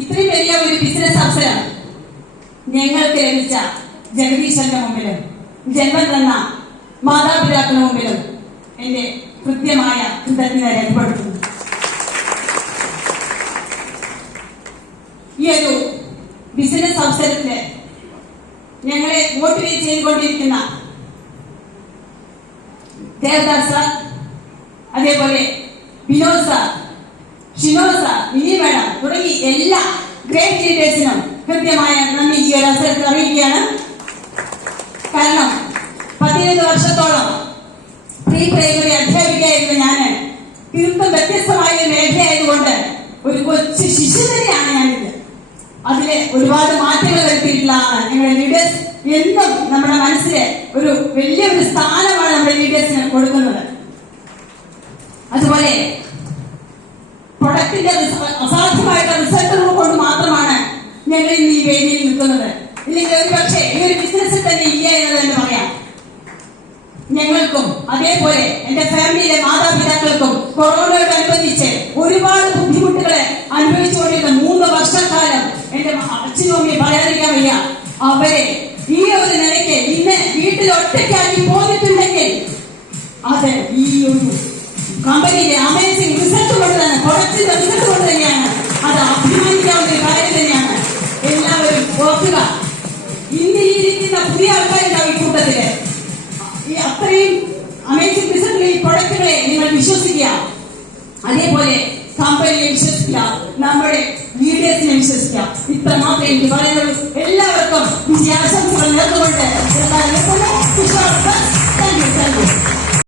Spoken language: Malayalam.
ഇത്രയും വലിയ ഒരു ബിസിനസ് അവസരം ഞങ്ങൾക്ക് ലഭിച്ച ജഗദീശന്റെ മുമ്പിലും ജന്മം തന്ന മാതാപിതാക്കളുടെ മുമ്പിലും എന്റെ കൃത്യമായ കൃതജ്ഞത രേഖപ്പെടുത്തുന്നു. ഈ ഒരു ബിസിനസ് അവസരത്തില് ഞങ്ങളെ മോട്ടിവേറ്റ് ചെയ്തുകൊണ്ടിരിക്കുന്ന ദേവദാസ് സാർ, അതേപോലെ Vinod sir, Shinod sir, mini madam തുടങ്ങി എല്ലാ ഗ്രേറ്റ് ലീഡേഴ്സിനും കൃത്യമായ നന്ദി ഈ ഒരു അവസരത്തിൽ അറിയിക്കുകയാണ്. കാരണം 15 വർഷത്തോളം പ്രീ പ്രൈമറി അധ്യാപികയായിരുന്ന ഞാന് തീർത്തും വ്യത്യസ്തമായ ഒരു മേഖലയായതുകൊണ്ട് ഒരു കൊച്ചു ശിശു തന്നെയാണ് ഞാനിത്. അതിലെ ഒരുപാട് മാറ്റങ്ങൾ വരുത്തിയിട്ടുള്ളതാണ് ഞങ്ങളുടെ ലീഡേഴ്സ്. എന്നും നമ്മുടെ മനസ്സിലെ ഒരു വലിയൊരു സ്ഥാനമാണ് നമ്മുടെ ലീഡേഴ്സിന് കൊടുക്കുന്നത്. അതുപോലെ പ്രൊഡക്റ്റിന്റെ അസാധ്യമായിട്ടുള്ള റിസൾട്ടുകൾ കൊണ്ട് മാത്രമാണ് ഞങ്ങൾ ഇന്ന് ഈ വേദിയിൽ നിൽക്കുന്നത്. ഇല്ലെങ്കിൽ ഒരു പക്ഷേ ഈ ഒരു ബിസിനസ്സിൽ തന്നെ ഇല്ല എന്ന് തന്നെ പറയാം. ഞങ്ങൾക്കും അതേപോലെ എന്റെ ഫാമിലിയിലെ മാതാപിതാക്കൾക്കും കൊറോണയോടനുബന്ധിച്ച് ഒരുപാട് ബുദ്ധിമുട്ടുകളെ അനുഭവിച്ചുകൊണ്ടിരുന്ന 3 വർഷക്കാലം എന്റെ അച്ഛനും അമ്മയും പറയാതിരിക്കാൻ വയ്യ. അവരെ ഈ ഒരു നിലയ്ക്ക് ഇന്ന് വീട്ടിൽ ഒറ്റയ്ക്കാക്കി പോന്നിട്ടുണ്ടെങ്കിൽ അത് ഈ ഒരു കമ്പനിയിലെ അമേസിംഗ് റിസൾട്ട് കൊണ്ട് തന്നെ, പ്രൊഡക്റ്റിന്റെ റിസൾട്ട് കൊണ്ട് തന്നെയാണ്. അത് അഭിമാനിക്കാവുന്ന ഒരു കാര്യം തന്നെയാണ്. എല്ലാവരും ഓർക്കുക, ഇന്ന് ഈ ഇരിക്കുന്ന പുതിയ ആൾക്കാരുണ്ടാവും ഈ കൂട്ടത്തില്. ഈ അത്രയും അമേസിംഗ് റിസൾട്ടിലെ ഈ പ്രൊഡക്റ്റുകളെ നിങ്ങൾ വിശ്വസിക്കുക. അതേപോലെ കമ്പനിയെ വിശ്വസിക്കുക, നമ്മുടെ ലീഡേഴ്സിനെ വിശ്വസിക്കുക. ഇത്ര മാത്രമേ എനിക്ക് പറയാനുള്ളൂ. എല്ലാവർക്കും വിജയാശംസകൾ നേർന്നുകൊണ്ട്